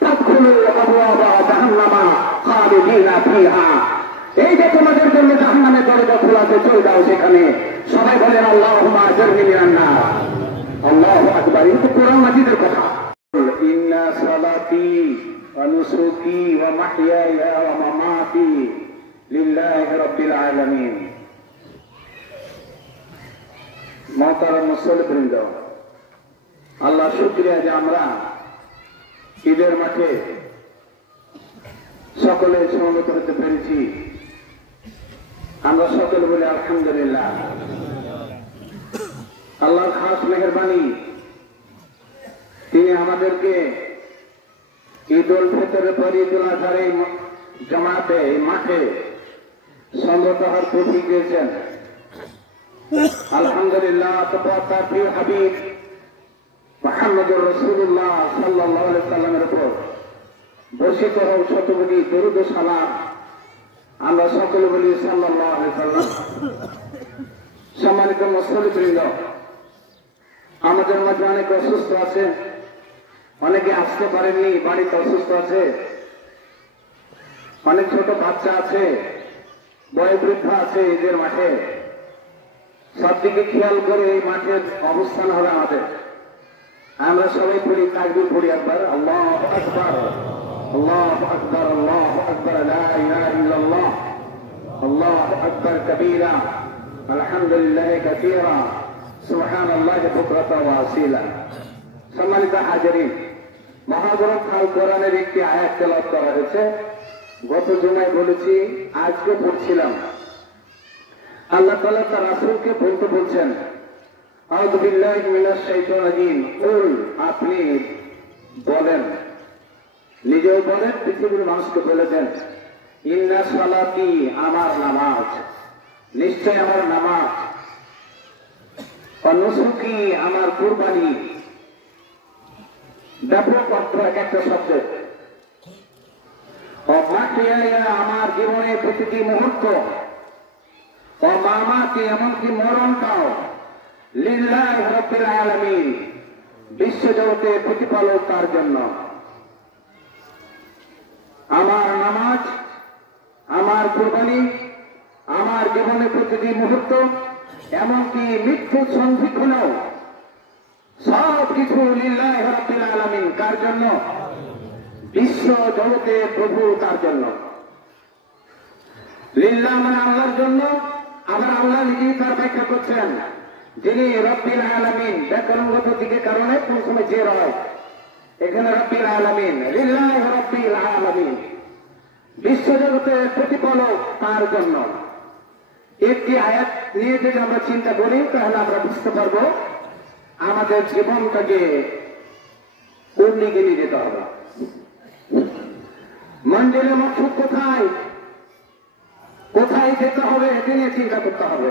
ফাদখুলু আবওয়াবা জাহান্নামা খালিদিনা ফিহা। এই যে তোমাদের জন্য জাহান্নামের দরজা খোলা আছে, চলে যাও সেখানে। সবাই বলেন আল্লাহুম্মা আজরনি মিনান নার। আল্লাহু আকবার। এটা কোরআন মাজিদের কথা। ইন্না সালাতি ওয়া নুসুকি ওয়া মাহইয়ায়া ওয়া মামাতি লিল্লাহি রাব্বিল আলামিন। মুহতারাম মুসল্লিবৃন্দ, আল্লাহ শুকরিয়া যে আমরা ঈদের মাঠে সকলে সমবেত হতে পেরেছি। আমরা সকলে বলি আলহামদুলিল্লাহ। আল্লাহর খাস মেহেরবানি, তিনি আমাদেরকে ঈদ উল ফিতরের পর ঈদ উল আজহার এই জামাতে, এই মাঠে সমবেত হওয়ার তৌফিক দিয়েছেন। আলহামদুলিল্লাহ। তারপর তার প্রিয় হাবিব মুহাম্মদুর রাসূলুল্লাহ সাল্লাল্লাহু আলাইহি সাল্লামের উপর বর্ষিত হোক শতকোটি দরুদ ও সালাম। আমরা সকলে বলি সাল্লাল্লাহু আলাইহি সাল্লাম। সম্মানিত মুসল্লিবৃন্দ, আমাদের মাঝে অনেকে অসুস্থ আছে, অনেকে আসতে পারেননি, বাড়িতে অসুস্থ আছে, অনেক ছোট বাচ্চা আছে, বয়োবৃদ্ধ আছে। ঈদের মাঠে সবদিকে খেয়াল করে এই মাঠের অবস্থান হবে আমাদের। আমরা সবাই পড়ি, তাকবীর পড়ি একবার। আল্লাহু আকবার, আল্লাহু আকবার, আল্লাহু আকবার, লা ইলাহা ইল্লাল্লাহ, আল্লাহু আকবার কবীরা, আলহামদুলিল্লাহি কাসীরা, সুবহানাল্লাহি বুকরাতাও ওয়া আসীলা। সম্মানিত হাজিরিন, মহাগ্রন্থ আল কোরআনের একটি আয়াত তেলাওয়াত করা হয়েছে। গত জুমায় বলেছি, আজকে পড়ছিলাম। আল্লাহ তাআলা তার রাসূলকে বলতে বলছেন, আউযু বিল্লাহি মিনাশ শাইতানির রাজীম, কুল, আপনি বলেন, নিজেও বলেন, পৃথিবীর মানুষকে বলে দেন, ইন্না সালাতি, আমার নামাজ, নিশ্চয় আমার নামাজ, ওয়া নুসুকি, আমার কুরবানি। ব্যাপক অর্থ এক একটা শব্দ। ও মাহইয়ায়া, আমার জীবনের প্রতিটি মুহূর্ত, ও মামাতি, এমনকি মরণটাও, লিল্লাহি রাব্বিল আলামিন, বিশ্বজগতে প্রতিপালক তার জন্য। আমার নামাজ, আমার কুরবানি, আমার জীবনের প্রতিটি মুহূর্ত, এমনকি মৃত্যু সন্ধিক্ষণেও সব কিছু লিল্লাহি রাব্বিল আলামিন, কার জন্য? বিশ্ব জগতের প্রভু তার জন্য। লিল্লাহ মানে আল্লাহর জন্য। আবার আল্লাহ নিজেই তার ব্যাখ্যা করছেন, যিনি রব্বিল আলামিন। ব্যাকরণগত দিকে কারণে কোন সময় জের হয়, এখানে রব্বিল আলামিন, লিল্লাহি রাব্বিল আলামিন, বিশ্বজগতের প্রতিপালক তার জন্য। একটি আয়াত নিয়ে যদি আমরা চিন্তা করি, তাহলে আমরা বুঝতে পারবো আমাদের জীবনটাকে কোন দিকে নিয়ে যেতে হবে। মঞ্জিলে মকসুদ কোথায়, কোথায় যেতে হবে, এটি নিয়ে চিন্তা করতে হবে।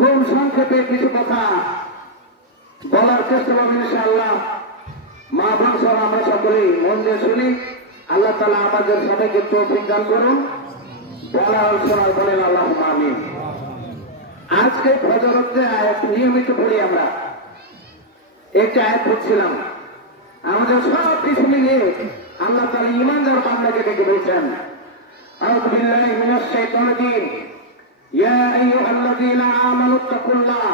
কোন সংক্ষেপে কিছু কথা বলার চেষ্টা করবেন ইনশাআল্লাহ। মা বোন সব আমরা সকলেই মন দিয়ে শুনি। আল্লাহ তাআলা আমাদের সবাইকে তৌফিক দান করুন। বলার শোনার বলেন আল্লাহুম্মা আমিন। আজকে ফজরের আয়াত নিয়মিত পড়ি আমরা। একটা আয়াত পড়ছিলাম, আমাদের সব কিছু মিলিয়ে আল্লাহ তাআলা ঈমানদার বান্দাকে ডেকে বলছেন, আউযু বিল্লাহি মিনাশ শাইতানির রাজীম, ইয়া আইয়ুহাল্লাযীনা আমানুত্তাকুল্লাহ,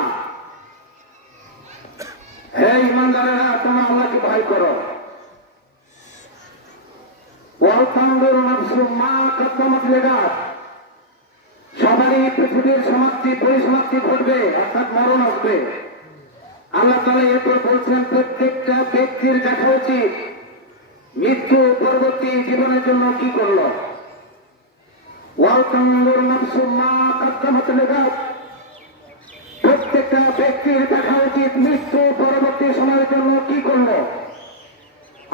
হে ঈমানদারেরা, তোমরা আল্লাহকে ভয় করো। ওয়াল তানজুরু নাফসুম মা কাদ্দামাত লিগাদ, সবারই পৃথিবীর সমাপ্তি, পরিসমাপ্তি ঘটবে, অর্থাৎ মরণ আসবে। আল্লাহ তাআলা এরপর বলছেন, প্রত্যেকটা ব্যক্তির দেখা উচিত মৃত্যু পরবর্তী জীবনের জন্য কি করলো। ওয়াল তানজুরু নাফসুম মা কাদ্দামাত লিগাদ, প্রত্যেকটা ব্যক্তির দেখা উচিত মৃত্যু পরবর্তী সময়ের জন্য কি করলো।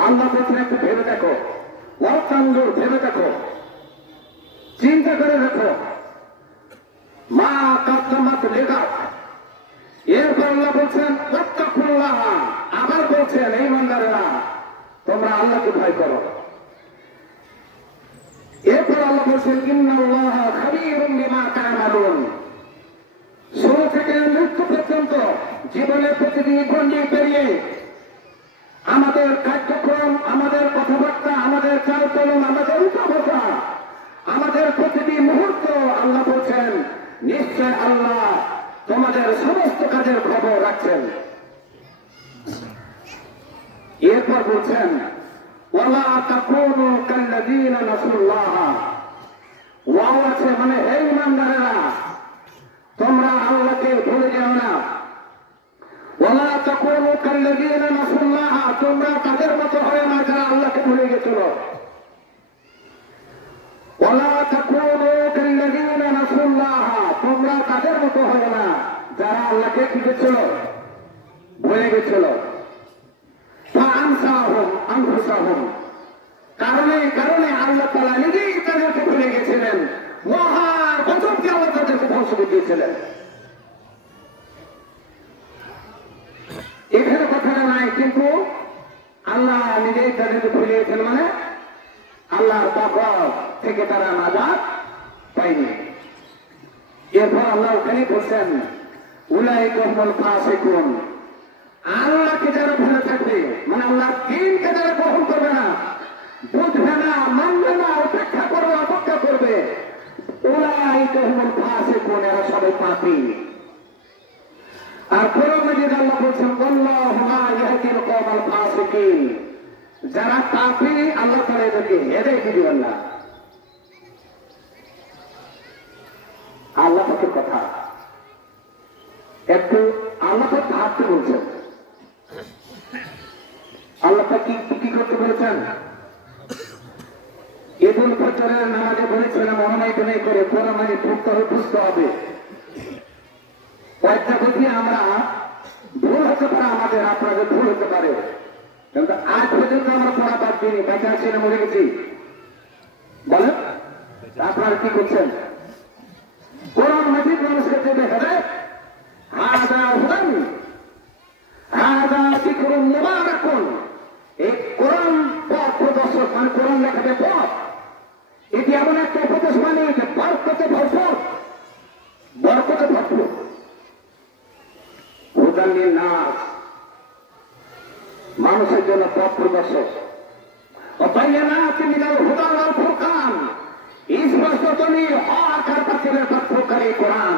আল্লাহ বলছেন, একটু ভেবে দেখো। ওয়াল তানজুর, ভেবে দেখো, চিন্তা করে দেখো, মা কাদ্দামাত লিগাদ। এরপর আল্লাহ বলছেন, ওয়াত্তাকুল্লাহ, আবার বলছেন, এই ইমানদারেরা তোমরা আল্লাহকে ভয় করো। এরপর আল্লাহ বলছেন, ইন্নাল্লাহা খাবীরুম বিমা তা'মালুন, শুরু থেকে মৃত্যু পর্যন্ত জীবনের প্রতিটি গণ্ডি পেরিয়ে আমাদের কার্যক্রম, আমাদের কথাবার্তা, আমাদের চালচলন, আমাদের উঠাবসা, আমাদের প্রতিটি মুহূর্ত আল্লাহ বলছেন নিশ্চয় আল্লাহ তোমাদের সমস্ত কাজের খবর রাখছেন। এরপর বলছেন ওয়ালা তাকুনু কাল্লাযীনা নাসুল্লাহ, ওয়াও আছে মানে হে ঈমানদারেরা তোমরা আল্লাহকে ভুলে যেও না। ওয়ালা তাকুনু কাল্লাযীনা নাসুল্লাহ, তোমরা তাদের মতো হয় না যারা আল্লাহকে ভুলে গেছিল। ওয়ালা তাকুনু কাল্লাযীনা নাসুল্লাহ, তোমরা তাদের মতো হয় না যারা আল্লাহকে কি গেছিল, ভুলে গেছিল। ফাআনসাহুম আনফুসাহুম, কারণে আল্লাহ তাআলা নিজেই তাদেরকে ভুলে গেছিলেন, মহা গজবকে আল্লাহ তাদেরকে ধ্বংস করে দিয়েছিলেন। এখানে কথাটা নাই, কিন্তু আল্লাহ নিজেই তাদেরকে ভুলে গেছেন মানে আল্লাহর তাকওয়া থেকে তারা নাজাত পায়নি। এরপর আল্লাহ ওখানে বলছেন উলাইকা হুমুল ফাসিকুন, আল্লাহকে যারা ভুলে থাকবে মানে আল্লাহর দ্বীনকে যারা গ্রহণ করবে না, বুঝবে না, মানবে না, উপেক্ষা করবে, অবজ্ঞা করবে, উলাইকা হুমুল ফাসিকুন, এরা সবাই পাপী। আর কোরআন মাজিদে আল্লাহ বলছেন আল্লাহু লা ইয়াহদিল কওমাল ফাসিকিন, যারা পাপী আল্লাহ তাআলা এদেরকে হেদায়েত দিবেন না। আল্লাহ পাকের কথা একটু আল্লাহ পাক ভাবতে বলছেন। আল্লাহ পাক কি করতে বলেছেন? ঈদুল ফিতরের নামাজে বলেছেন মনোনয়ন করে কোরআন মাজিদ বুঝতে হবে। কয়েকটা বুঝি আমরা ভুল হতে পারে, আমাদের আপনাদের ভুল হতে পারে, কিন্তু আজ পর্যন্ত আমরা পড়া বাদ দিইনি, বেঁচে আছি না মরে গেছি বলেন? আপনারা কি করছেন? কোরআন মাজিদ মানুষকে দেবে হবে হাযা হুদান হাযা যিকরুন মুবারাকুন, এই কোরআন পথ প্রদর্শক মানে কোরআন লেখাবে পথ, এটি এমন একটা উপদেশ মানে যে বরকতে ভরপুর, বরকতে ভরপুর। হুদান লিন-নাস, মানুষের জন্য পথ প্রদর্শক। ওয়াবায়্যানাতিন মিনাল হুদা ওয়াল ফুরকান, স্পষ্টতই হক আর বাতিলের পার্থক্যকারী কোরআন।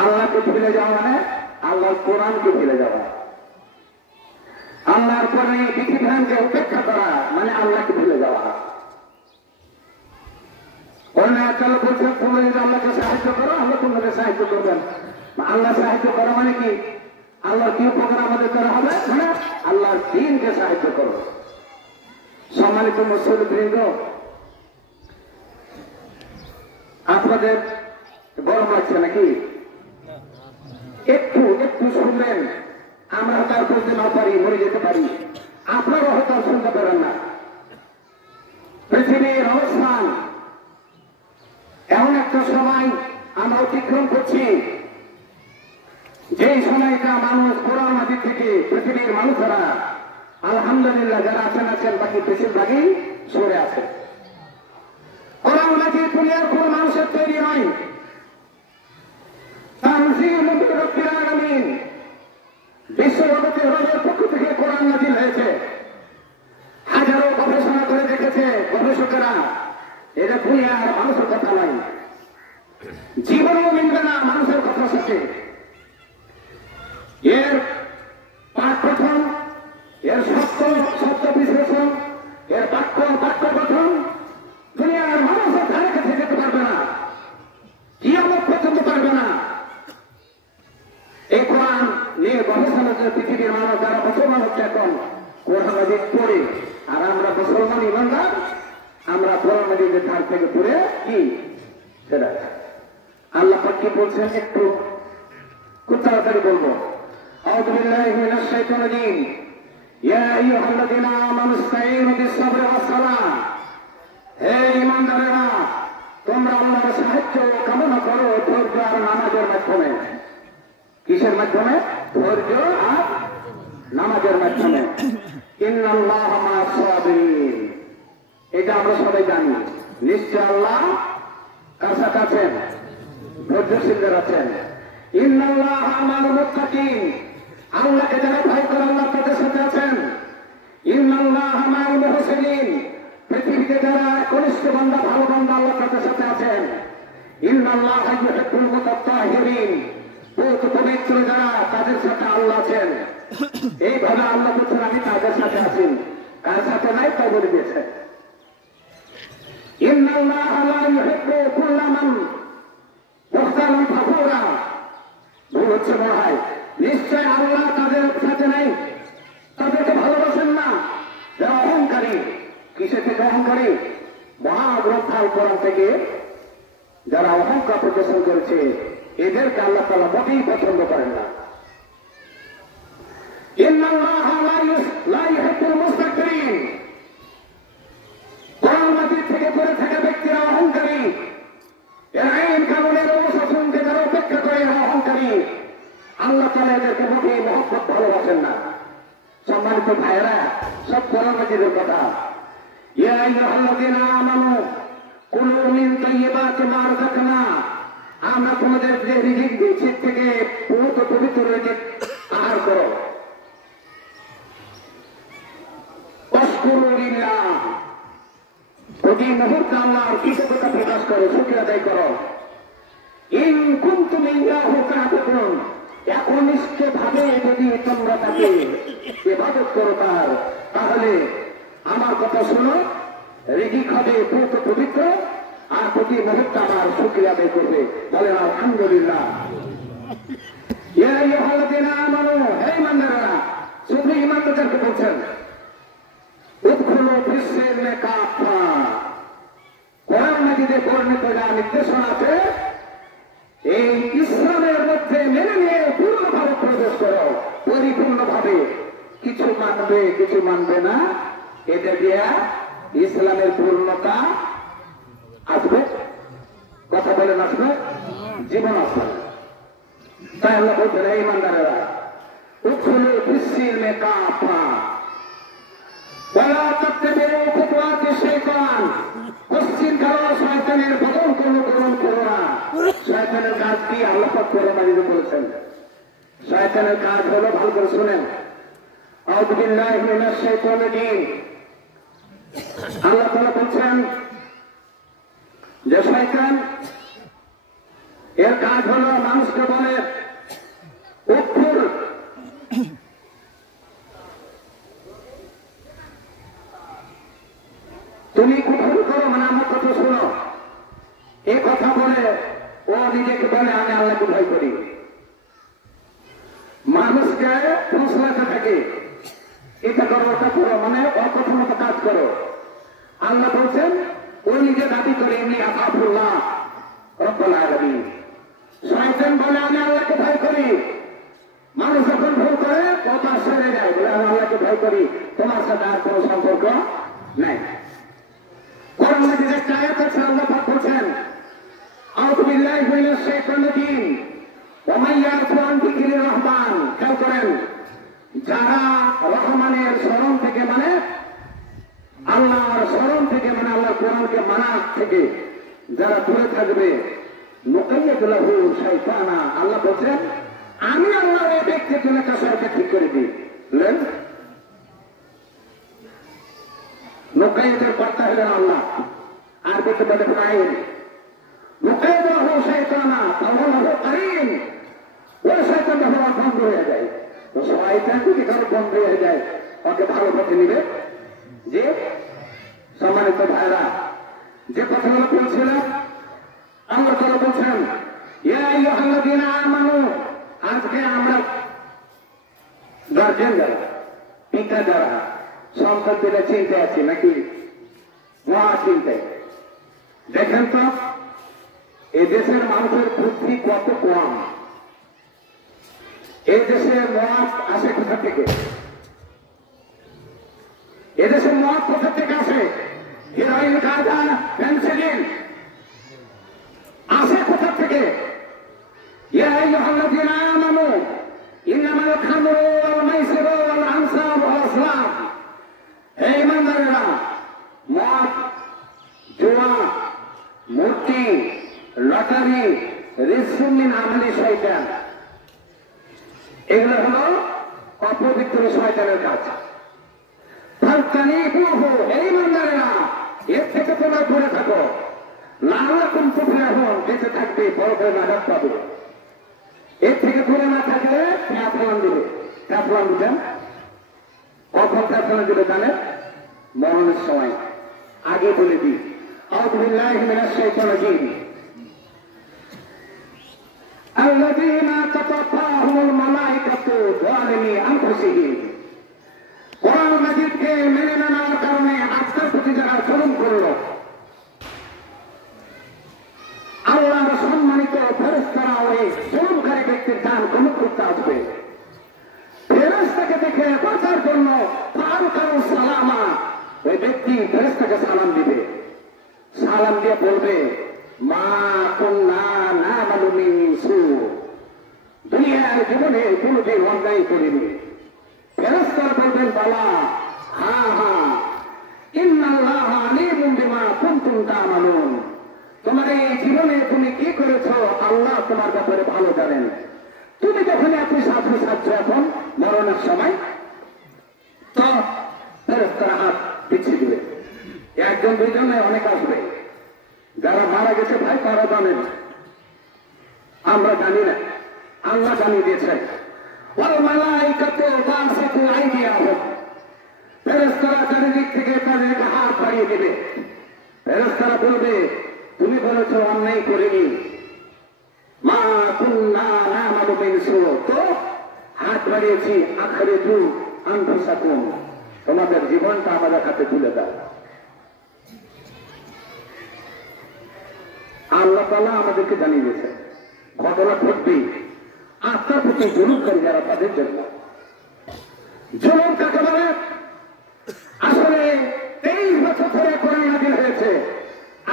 আল্লাহকে ভুলে যাওয়া মানে আল্লাহর কোরআনকে ভুলে যাওয়া, আল্লাহর পরে বিধিবিধানকে উপেক্ষা করা মানে আল্লাহকে ভুলে যাওয়া। আল্লাহ বলছেন তোমরা যদি আল্লাহকে সাহায্য করো আল্লাহ তোমাদের সাহায্য করবেন। আল্লাহ সাহায্য করা মানে কি? আল্লাহর কি উপকার আমাদের করা হবে মানে আল্লাহর দ্বীনকে সাহায্য করো। সম্মানিত মুসলিমবৃন্দ, আপনাদের গরম লাগছে নাকি? একটু একটু শুনলেন, আমরা তার বলতে না পারি, মরে যেতে পারি, আপনারাও হয়তো শুনতে পারেন না। পৃথিবীর অবস্থান এমন একটা সময় আমরা অতিক্রম করছি, যে সময়টা মানুষ কোরআন মাজিদ থেকে পৃথিবীর মানুষেরা আলহামদুলিল্লাহ যারা আছেন বাকি বেশিরভাগই সরে আছে। কোরআন মাজিদ দুনিয়ার কোন মানুষের তৈরি নয়, তানজিলুম মির রাব্বিল আলামিন, বিশ্বজগতের রবের পক্ষ থেকে কোরআন নাযিল হয়েছে। হাজারো গবেষণা করে দেখেছে গবেষকেরা, এটা দুনিয়ার মানুষের কথা নয়, জীবনেও মিলবে না মানুষের কথার সাথে। এর পাঠ গঠন, এর শব্দ বিশ্লেষণ, এর বাক্য গঠন দুনিয়ার মানুষের ধারে কাছে যেতে পারবে না, কিয়ামত পর্যন্ত পারবে না। এই কোরআন নিয়ে গবেষণা পৃথিবীর মানুষ যারা মুসলমান হচ্ছে এখন কোরআন মাজিদ পড়ে, আর আমরা মুসলমান ইমানদার আমরা কোরআন মাজিদের ধার থেকে পড়ে কি সেটা আল্লাহ পাক কি বলছেন একটু খুব তাড়াতাড়ি বলবো। আউযু বিল্লাহি মিনাশ শাইতানির রাজীম, ইয়া আইয়ুহাল্লাযীনা আমানু ইসতাঈনু বিস-সাবরি ওয়াস-সালাহ, হে ঈমানদারেরা তোমরা আল্লাহর সাহায্য কামনা করো ধৈর্য আর নামাজের মাধ্যমে। কিসের মাধ্যমে? ধৈর্য আর নামাজের মাধ্যমে। ইন্নাল্লাহা মা'আস-সাবিরিন, এটা আমরা সবাই জানি, নিশ্চয় আল্লাহ কার সাথে আছেন? ধৈর্যশীলদের আছেন। ইন্নাল্লাহা মা'আল মুত্তাকিন, আল্লাহকে যারা ভয় করে আল্লাহ তাদের সাথে আছেন। ইন্নাল্লাহা মাআল মুহসিনিন, পৃথিবীতে যারা কনিষ্ঠ বান্দা ভালো বান্দা আল্লাহ তাদের সাথে আছেন। ইন্নাল্লাহা ইউহিব্বুল মুতাত্তাহিরিন, পবিত্র যারা তাদের সাথে আল্লাহ আছেন। এইভাবে আল্লাহ বলছেন আমি তাদের সাথে আছি, কার সাথে নাই তা বলে দিয়েছেন। ইন্নাল্লাহা লা ইউহিব্বু কুল্লা মান মুখতালান ফাখুরা, ভুল হচ্ছে মনে হয়। নিশ্চয় আল্লাহ তাদের সাথে নাই, তাদেরকে ভালোবাসেন না যারা অহংকারী। কিসের থেকে অহংকারী? মহাগ্রন্থ আল কোরআন থেকে যারা অহংকার প্রদর্শন করেছে এদেরকে আল্লাহ তাআলা মোটেই পছন্দ করেন না। ইন্নাল্লাহা লা ইউহিব্বুল মুস্তাকবিরিন, কোরআন মাজিদ থেকে পড়ে থাকা ব্যক্তিরা অহংকারী। এর আইন কানুনের অনুশাসনকে যারা উপেক্ষা করে এরা অহংকারী। আল্লাহ তাআলা এদেরকে মোটেই মহব্বত ভালোবাসেন না। সম্মানিত ভাইয়েরা, সব কোরআন মাজিদের কথা। ইয়া আইয়ুহাল্লাযীনা আমানু কুলু মিন তাইয়্যিবাতি মা রাযাকনা, আমরা তোমাদের যে রিজিক দিয়েছি থেকে পবিত্র রিজিক আহার করো। ওয়াশকুরু লিল্লাহ, প্রতি মুহূর্তে আল্লাহর কৃতজ্ঞতা প্রকাশ করো, শুকরিয়া আদায় করো। ইন কুনতুম ইয়াহু তা'বুদুন, একনিষ্ঠ ভাবে যদি তোমরা তাকে ইবাদত করো তার, তাহলে আমার কথা শোনো, রিজিক হবে পবিত্র, আর প্রতি মুহূর্তে আমার শুকরিয়া আদায় করবে। বলেন আলহামদুলিল্লাহ। ইয়া আইয়ুহাল্লাযীনা আমানু, হে ঈমানদাররা, শুধু ঈমানদারদেরকে বলছেন উদখুলু ফিস-সিলমি কাফা। কোরআন মাজিদে বর্ণিত যা নির্দেশনা আছে এই ইসলামের মধ্যে মেনে নিয়ে পূর্ণভাবে প্রবেশ করো, পরিপূর্ণভাবে। কিছু মানবে কিছু মানবে না, এটা দিয়া ইসলামের পূর্ণতা আসবে। কথা বলেন আসবে, জীবন আসবে। তাই আল্লাহ বলছেন হে ঈমানদারেরা, উদখুলু ফিস-সিলমি কাফা ওয়ালা তাত্তাবিউ খুতুওয়াতিশ শাইতান, পশ্চিম কালো শয়তানের বদল অনুকরণ করো না। শয়তানের কাজ কি আল্লাহ পাক কোরআন মাজিদে বলেছেন। শয়তানের কাজ হলো, ভালো করে শুনেন, আউযু বিল্লাহি মিনাশ শাইতানির রাজীম। আল্লাহ তাআলা বলছেন যে শয়তান এর কাজ হলো মানুষকে বলে উৎফুর, তুমি কুফর করো, মানে আমার কথা শোনো। এই কথা বলে ও নিজেকে বলে আমি আল্লাহকে ভয় করি। মানুষকে ফুসলাতে থাকে, এটা করো ওটা করো, মানে অকথা মতো কাজ করো। আল্লাহ বলছেন ও নিজে দাবি করে এমনি আখাফুল্লাহ রব্বুল আলামিন। শয়তান বলে আমি আল্লাহকে ভয় করি। মানুষ যখন ভুল করে কথা সেরে যায়, বলে আমি আল্লাহকে ভয় করি, তোমার সাথে আর কোনো সম্পর্ক নাই। কোরআন মাজিদে একটা আয়াত আছে, আল্লাহ পাক বলেন আউযু বিল্লাহি মিনাশ শাইতানির রাজীম ওয়া মান ইয়ারফু আন যিকরির রহমান। খেয়াল করেন, যারা রহমানের স্মরণ থেকে মানে আল্লাহর স্মরণ থেকে মানে আল্লাহর কোরআনকে মানা থেকে যারা দূরে থাকবে, নুকাইয়িদ লাহু শাইতানা, আল্লাহ বলেন আমি আল্লাহ এই ব্যক্তির জন্য একটা শয়তান ঠিক করে দিই। নুকাইয়িদের কর্তা হলেন আল্লাহ, আর বলতে বলে ফাইল। নুকাইয়িদ লাহু শাইতানা ফাহুয়া কারীম, ওই শয়তান যখন বন্ধ হয়ে যায়, তো শয়তান যদি কারো বন্ধ হয়ে যায় ওকে ভালো পথে নিবে। যে সম্মানিত ভাইরা, যে কথাগুলো বলছিলাম, আল্লাহ তাআলা বলছেন ইয়া আইয়ুহাল্লাযীনা আমানু, আজকে আমরা গার্জেন যারা, পিতা যারা, সন্তানদের চিন্তায় আছি নাকি মহা চিন্তায়। দেখেন তো এই দেশের মানুষের বুদ্ধি কত কম। এই দেশে মদ আসে কোথা থেকে? এদেশের মদ কোথা থেকে আসে? হিরোইন, গাঁজা, পেন্সিলিন আসে কোথা থেকে? ইয়া আইয়ুহাল্লাযীনা আমানু ইন্নামাল খামরু ওয়াল মাইসিরু ওয়াল আনসাবু ওয়াল আসলাম। হে ঈমানদারেরা, মদ, জুয়া, মূর্তি, লটারি, রিজসুম মিন আমালি শয়তান, এগুলো হলো অপবিত্র শয়তানের কাজ। এই ইমানদারেরা এর থেকে তোমরা দূরে থাকো, না রকম চোখে এখন বেঁচে থাকবে, বড় করে নাগাদ পাবে। এর থেকে দূরে না থাকলে ফ্যাফলান দিবে। ফ্যাফলান দিবেন কখন ফ্যাফলান দিবে জানেন? মরণের সময়। আগে বলে দিই, আউযুবিল্লাহি মিনাশ শাইতানির রাজিম। আল্লাযীনা তাতাফাহুমুল মালায়েকাতু যালিমি আনফুসিহিম। কোরআন মাজিদকে মেনে না নেওয়ার কারণে আত্মার প্রতি যারা জুলুম করল, আল্লাহর সম্মানিত ফেরেশতারা ওই জুলুমকারী ব্যক্তির জান কবুল করতে আসবে। ফেরেশতাকে দেখে বাঁচার জন্য ফারুকাউ সালামা, ওই ব্যক্তি ফেরেশতাকে সালাম দিবে। সালাম দিয়ে বলবে, মা কুন্না না'মালু মিন সু, দুনিয়ার জীবনে কোনদিন অন্যায় করিনি। ফেরেশতারা বলবেন, বালা, হ্যাঁ হ্যাঁ, ইন্নাল্লাহা আলীমুম বিমা কুনতুম তা'মালুন, তোমার এই জীবনে তুমি কি করেছো আল্লাহ তোমার ব্যাপারে ভালো জানেন। তুমি যখন এত সাধু সাধ্য এখন মরণের সময়, তো ফেরেশতারা হাত পিছিয়ে দিবে। একজন দুইজনে অনেক আসবে। যারা মারা গেছে ভাই তারা জানেন, আমরা জানি না, আল্লাহ জানিয়ে দিয়েছে। ফেরেশতারা চারিদিক থেকে তাদেরকে হাত বাড়িয়ে দেবে। ফেরেশতারা বলবে, তুমি বলেছ অন্যায় করিনি, মা কুন্না না'মালু মিন সু, তো হাত বাড়িয়েছি। আখরিজু আনফুসাকুম, তোমাদের জীবনটা আমাদের হাতে তুলে দাও। আল্লাহ তাআলা আমাদেরকে জানিয়ে দিয়েছে ঘটনা ঘটবে আত্মার প্রতি জুলুমকারী যারা তাদের জন্য। জুলুম কাকে বলে? আসলে 23 বছর ধরে কোরআন নাযিল হয়েছে,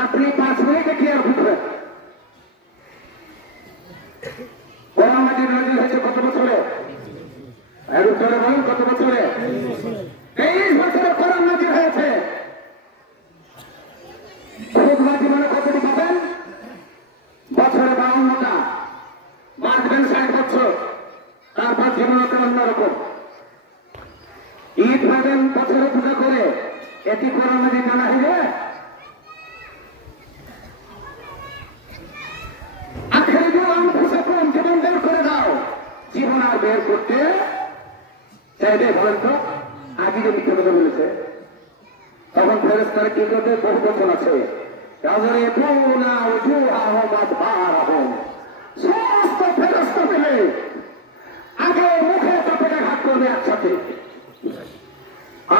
আপনি 5 মিনিটে কি আর বুঝবেন? কোরআন নাযিল হয়েছে কত বছরে? এর উত্তরে বলুন, কত বছরে? 23 বছরে কোরআন নাযিল হয়েছে। খুতবা জীবনে কতটি পাবেন? বছরে 52টা, বাঁচবেন 60 বছর, তারপর জীবনটা অন্যরকম। ঈদ পাবেন বছরে পূজা করে, এটি কোরআন নাযিল জানা হয়ে যাবে? আখরিজু আনফুসাকুম, জীবন বের করে দাও। জীবন আর বের করতে চাইবে? বলেন তো, আগে যে মিথ্যা কথা বলেছে তখন ফেরেশতারা কি করবে? বহু বচন আছে, সমস্ত ফেরেশতা মিলে আগে মুখে চাপড়ে ঘাত করবে একসাথে,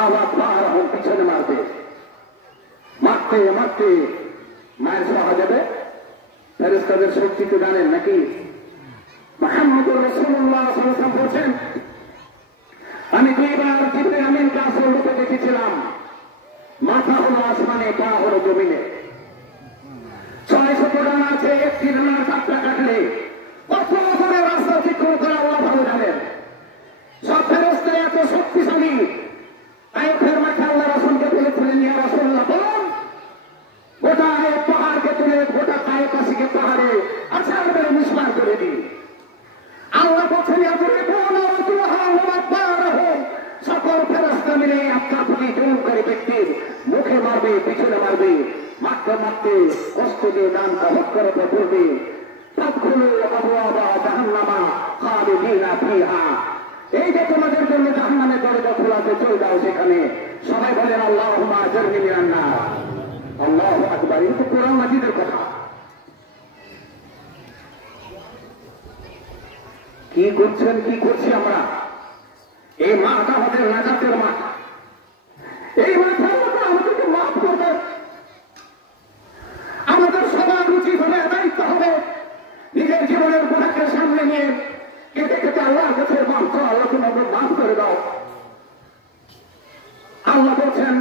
আবার পিছনে মারবে। মারতে মারতে মায়ের সহা যাবে। ফেরেশতাদের শক্তি তো জানেন নাকি? মুহাম্মদুর রাসূলুল্লাহ সাল্লাল্লাহু আলাইহি ওয়াসাল্লাম বলেছেন, আমি 2 বার জিবরিল আমিনকে আসল রূপে দেখেছিলাম। মাথা হলো আসমানে, পা হলো জমিনে। 600 ডানা আছে, একটি ডানার কাটটা কাটলে কত বছরের রাস্তা অতিক্রম করে আল্লাহ ভালো জানেন। সব ফেরেশতা এত শক্তিশালী। তায়েফের মাঠে আল্লাহ রাসূলকে বলেছিলেন, ইয়া রাসূলুল্লাহ, বলুন গোটা পাহাড়কে তুলে গোটা তায়েফবাসীকে পাহাড়ে আছাড় মেরে মিসমার করে দিই। আল্লাহ বলছেন, সকল ফেরেশতা মিলে আপনার প্রতি জুলুমকারী ব্যক্তির মুখে মারবে, পিছনে মারবে, মারতে মারতে কষ্ট দিয়ে দান কাহত করে পড়বে। এই যে তোমাদের জন্য জাহান্নামের দরজা খোলা আছে, চলে যাও সেখানে। সবাই বলেন আল্লাহুম্মা আজরনি মিনান নার। আল্লাহু আকবার। এটা তো কোরআন মাজিদের কথা। কি করছেন, কি করছি আমরা? এই মাঠটা আমাদের নাজাতের মাঠ। এই মাঠে আমাদেরকে মাফ করবে। আমাদের সবার উচিত হবে, দায়িত্ব হবে, নিজের জীবনের গুনাহকে সামনে নিয়ে কেটে কেটে আল্লাহর কাছে মাফ করো। আল্লাহ তুমি আমাদের মাফ করে দাও। আল্লাহ বলছেন,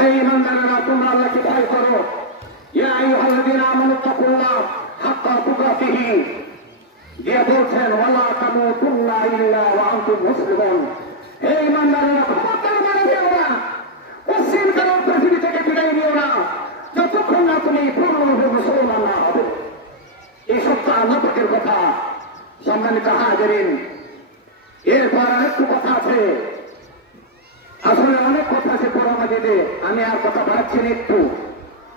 এই ইমানদারেরা তোমরা আল্লাহকে ভয় করো। ইয়া আইয়ুহাল্লাযীনা আমানুত্তাকুল্লাহ হাক্কা তুকাতিহি। যে বলছেন ওয়ালা তামুতুন্না ইল্লা ওয়া আনতুম মুসলিমুন। হে ইমানদারেরা, খবরদার মেরে দিও না, পশ্চিম কারণ পৃথিবী থেকে বিদায় নিও না যতক্ষণ না তুমি পূর্ণরূপে মুসলমান না হবে। এই সত্য আল্লাহ পাকের কথা। সম্মানিত হাজিরিন, আসলে অনেক কথা আছে কোরআন মাজিদে, আমি আর কথা বাড়াচ্ছি না একটু।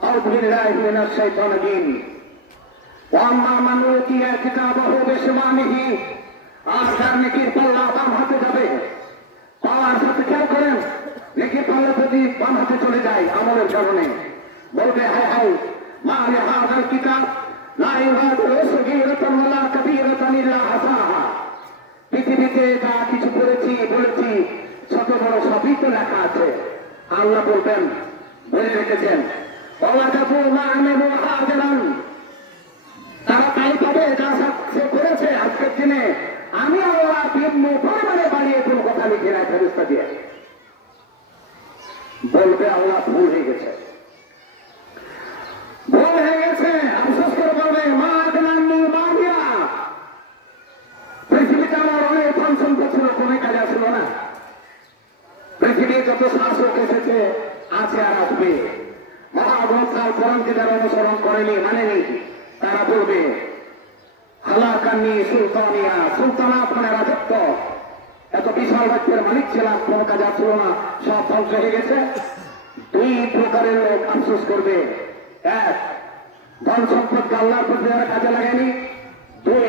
আউযু বিল্লাহি মিনাশ শাইতানির রাজিম। ওয়া আম্মা মান উতিয়া কিতাবাহু বিশিমালিহি, আর যার নেকির পাল্লা বাম হাতে যাবে, পাওয়ার সাথে খেয়াল করেন, নেকির পাল্লা যদি বাম হাতে চলে যায় আমলের কারণে, বলবে হায় হায় মা লিহাযাল কিতাব লা ইউগাদিরু সগীরাতান ওয়ালা কাবীরাতান ইল্লা আহসাহা। পৃথিবীতে যা কিছু করেছি বলেছি ছোট বড় সবই তো লেখা আছে। আল্লাহ বলবেন, বলে রেখেছেন, তারা তাই পাবে যা সে করেছে আজকের দিনে। আমি আল্লাহ পরিমাণে বাড়িয়ে কোন কথা লিখে নাই ফেরেশতা দিয়ে। বলবে আল্লাহ ভুল হয়ে গেছে, ভুল হয়ে গেছে। আফসোস করে বলবে মা দিলান্নি মারিয়া, পৃথিবীতে আমার অনেক ধন সম্পদ ছিল, কোনো কাজে আসলো না। পৃথিবীর যত শাসক এসেছে আছে আর আসবে, মহাগ্রন্থ কোরআনকে যারা অনুসরণ করেনি মানেনি, তারা বলবে হালাকান্নি সুলতানিয়া, সুলতানাত মানে রাজত্ব, এত বিশাল রাজ্যের মালিক ছিলাম, কোনো কাজে আসলো না, সব ধ্বংস হয়ে গেছে। দুই প্রকারের লোক আফসোস করবে, এক ধন সম্পদকে আল্লাহর প্রতি যারা কাজে লাগেনি, দুই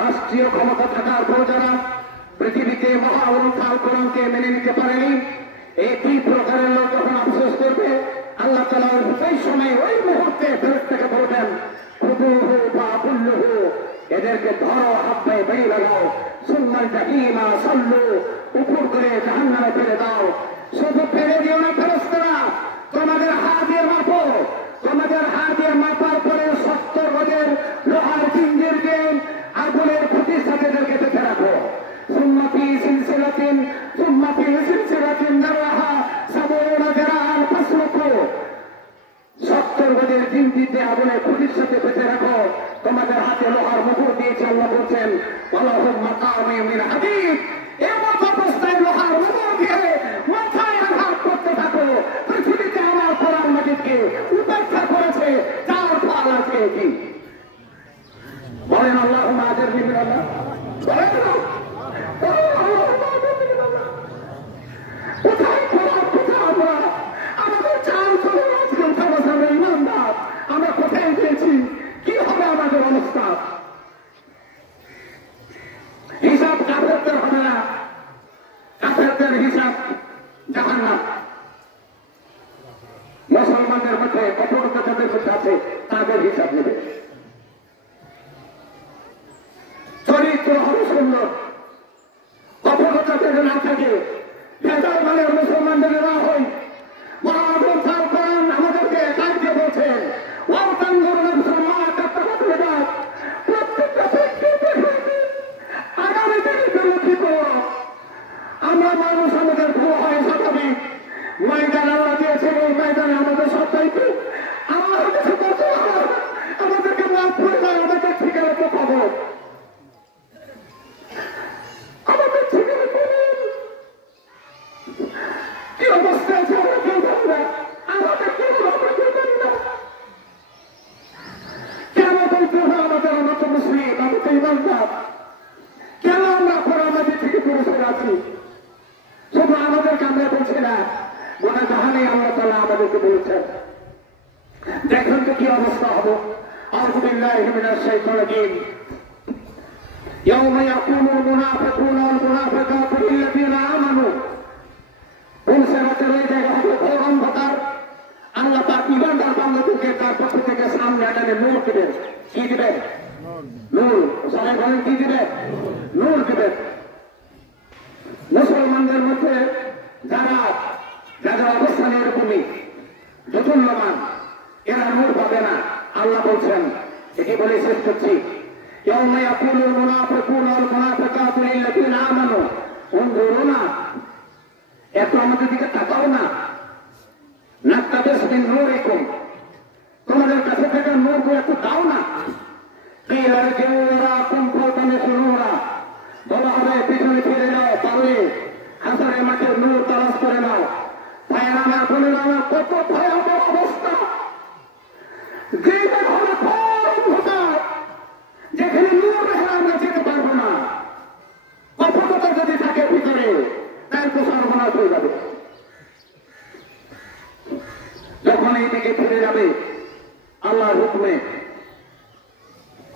রাষ্ট্রীয় ক্ষমতা থাকার পর যারা পৃথিবীতে মহাগ্রন্থ কোরআনকে মেনে নিতে পারেনি। এই দুই প্রকারের লোক যখন আফসোস করবে, আল্লাহ তাআলা সেই সময় ওই মুহূর্তে ফেরেশতাকে বলবেন খুদুহু ফাকুল্লুহু, এদেরকে ধরো, হাত পায়ে বেড়ে লাগাও, সুম্মাল জাহিমা সাল্লু, উপর করে জাহান্নামে ফেলে দাও। শুধু ফেলে দিও না ফেরেশতারা, তোমাদের হাত দিয়ে মাপো, তোমাদের হাত দিয়ে মাপার পরে 70 গজের লোহার জিঞ্জিরকে আগুনের খুঁটির সাথে এদেরকে বেঁধে রাখো। সুম্মা ফি সিলসিলাতিন যারহা সাবউনা যিরাআন ফাসলুকু, 70 গজের জিঞ্জিরকে আগুনের খুঁটির সাথে বেঁধে রাখো। তোমাদের হাতে লোহার মুকুট দিয়েছে, আল্লাহ বলছেন ওয়ালাহুম মাকামিন মিন হাদীদ, এমন অবস্থায় লোহার মুকুট দিয়ে মাথায় আঘাত করতে থাকো। পৃথিবীতে আমার কোরআন মাজিদকে উপেক্ষা করেছে, যার ফল আছে কি? বলেন আল্লাহুম্মা আজিরনি মিনাল্লাহ, বলেন না কোথায় কোরআন, কোথায় আমরা? আমাদের চাল চলে আজকে উঠে বসাবে ইমানদার, আমরা কোথায় গিয়েছি? কি হবে আমাদের অবস্থা? হিসাব কাফেরদের হবে না, কাফেরদের হিসাব জাহান্নাম। মুসলমানদের মধ্যে কঠোরতা যাদের মধ্যে আছে তাদের হিসাব নেবে। চরিত্র হবে সুন্দর, কঠোরতা যদি না থাকে, ভেজাল মানে মুসলমানদের না হয়। মহাগ্রন্থ কোরআন আমাদেরকে কাজকে বলছেন প্রত্যেকটা আগামী দিনে বিরোধিত। আমরা মানুষ, আমাদের ভুল হয় স্বাভাবিক। ময়দান আল্লাহ দিয়েছেন, এই ময়দানে আমাদের সব দায়িত্ব। আমার কাছে আমাদেরকে মাফ করে দেয়, আমাদের ঠিকানা তো পাবো, আমাদের ঠিকানা পাবেন। কি অবস্থা আছে আমরা কেউ জানি না, আমাদের কেউ আমরা করবেন না। কেন বলতে হবে আমাদের, আমরা তো মুসলিম, আমরা তো ইমানদার, কেন আমরা কোরআন মাজিদ থেকে দূরে সরে আছি? শুধু আমাদেরকে আমরা বলছি না, গোটা জাহানে আল্লাহ তাআলা আমাদেরকে বলেছেন। দেখেন তো কি অবস্থা হবে। আউযু বিল্লাহি মিনাশ শাইতানির রাজিম। ইয়াউমা ইয়াকুলুল মুনাফিকুনা ওয়াল মুনাফিকাতু লিল্লাযীনা আমানু, কোন সেরাতের এই জায়গা হবে ঘোর অন্ধকার। আল্লাহ পাক ইমানদার বান্দাদেরকে তার পক্ষ থেকে সামনে এনে নূর দিবেন। কি দিবেন? নূর। সবাই বলেন কি দিবেন? নূর দিবেন। মুসলমানদের মধ্যে যারা যাদের অবস্থান এরকমই জঘন্যমান, এরা নূর পাবে না। আল্লাহ বলছেন, এটি বলে শেষ করছি, ইয়াউমা ইয়াকুলুল মুনাফিকুনা ওয়াল মুনাফিকাতু লিল্লাযীনা আমানু উনজুরুনা, এত আমাদের দিকে তাকাও না, নাক্তাবিস মিন নূরিকুম, তোমাদের কাছে থেকে নূরগুলো একটু দাও না। কিলা রাজিউ ওয়ারাকুম ফালতামিসু নূরা, বলা হবে পিছনে ফিরে যাও, পারলে হাসারের মাঠে নূর তালাশ করে নাও। ভাইয়েরা আমার, বোনেরা আমার, কত ভয়াবহ অবস্থা। যেটা হবে ঘোর অন্ধকার, যেখানে নূর রেখে আমরা যেতে পারবো না। কঠোরতা যদি থাকে ভিতরে, তাই তো সর্বনাশ হয়ে যাবে। যখন এই দিকে ফিরে যাবে আল্লাহর হুকুমে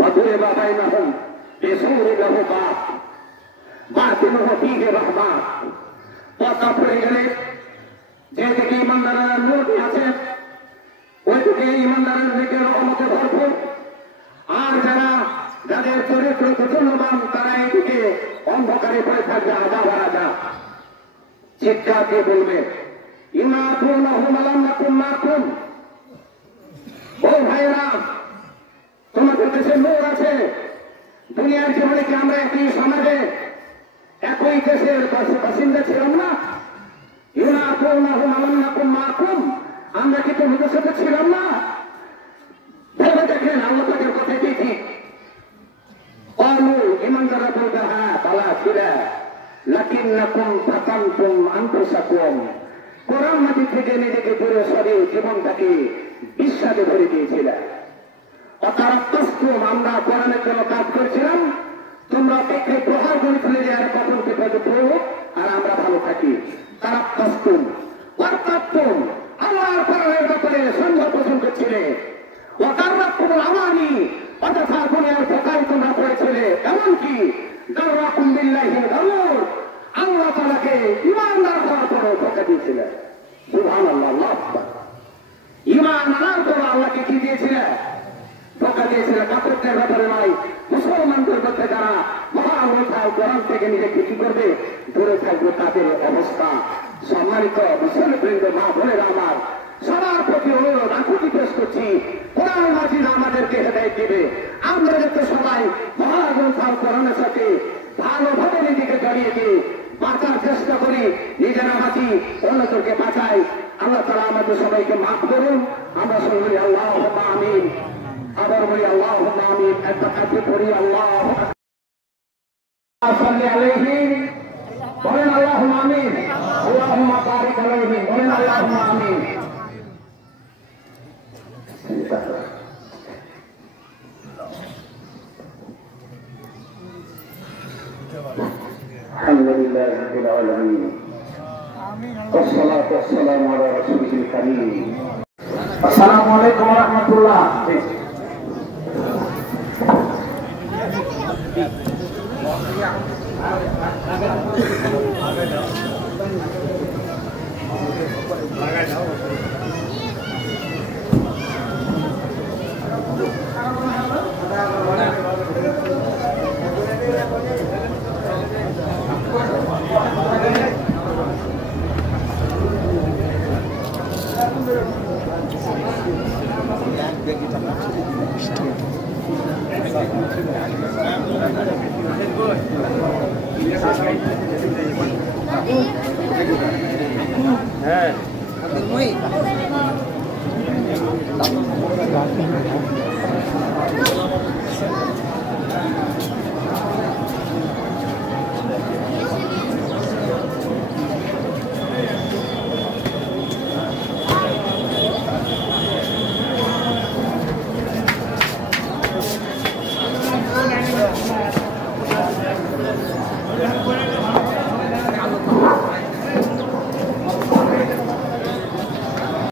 অধুরে বাবাই না হন বেসুরে রহ বাপ বাতিল ফিহে রহমান। পর্দা পড়ে গেলে যেদিকে ইমানদারের নূর আছে ওইদিকে ইমানদারের দিকে রহমতে ভরপুর, আর যাদের চরিত্র কুচলমান তারা এইদিকে অন্ধকারে পড়ে থাকবে আজাব আর আজাব। চিৎকার দিয়ে বলবে ও ভাইরা, তোমাদের দেশে নূর আছে। দুনিয়ার জীবনে কি আমরা একই সমাজে একই দেশের বাসিন্দা ছিলাম না? আমরা কি তোমাদের সাথে ছিলাম না? ভেবে দেখেন আল্লাহ পাকের কথা কি ঠিক। ইমানদাররা বলবে হ্যাঁ তালা ছিল, লাকিন্নাকুম ফাতানতুম আনফুসাকুম। কোরআন মাটি থেকে নিজেকে দূরে সরিয়ে জীবনটাকে বিশ্বাসে ভরে দিয়েছিলেন। আমরা কোরআনের জন্য কাজ করছিলাম, তোমরা অপেক্ষায় প্রহার করে ফেলে যে আর কখন বিপদে পড়ো আর আমরা ভালো থাকি। তারা কস্তুম ওয়ার্তাপ্তুম আল্লাহর কোরআনের ব্যাপারে সন্দেহ পোষণ করছিলে। ওয়াকাররাকুম আমানি অযথা দুনিয়ার প্রকার তোমরা করেছিলে। এমনকি গাররাকুম বিল্লাহি গারুর আল্লাহ তাআলাকে ঈমানদার হওয়ার পরেও ধোঁকা দিয়েছিলেন। সুবহানাল্লাহ, আল্লাহু আকবার। ঈমান আনার পর আল্লাহকে কি দিয়েছিলেন? ধোঁকা দিয়েছিলেন। কাফেরদের ব্যাপারে নয়, মুসলমানদের মধ্যে যারা মহামূর্খায় কোরআন থেকে নিজেকে কি করবে দূরে থাকবে তাদের অবস্থা। সম্মানিত মুসলমানবৃন্দ, মা বোনেরা আমার, সবার প্রতি অনুরোধ আকুতি পেশ করছি, কোরআন মাজিদ আমাদেরকে হেদায়েত দিবে। আমরা যাতে সবাই মহাগ্রন্থাল কোরআনের সাথে ভালোভাবে নিজেকে জড়িয়ে দিয়ে বাঁচার চেষ্টা করি, নিজেরা বাঁচি, অন্যদেরকে বাঁচাই। আল্লাহ তাআলা আমাদের সবাইকে মাফ করুন। আমরা সবাই বলি আল্লাহুম্মা আমিন। আবার বলি আল্লাহুম্মা আমিন। একটা কাছে পড়ি আল্লাহু সাল্লি আলাইহি, বলেন আল্লাহুম্মা আমিন। আল্লাহুম্মা বারিক আলাইহি, বলেন আল্লাহুম্মা আমিন। আলহামদুলিল্লাহি রাব্বিল আলামিন, والصلاة والسلام على رسوله الكريم। السلام عليكم ورحمة الله। হ্যাঁ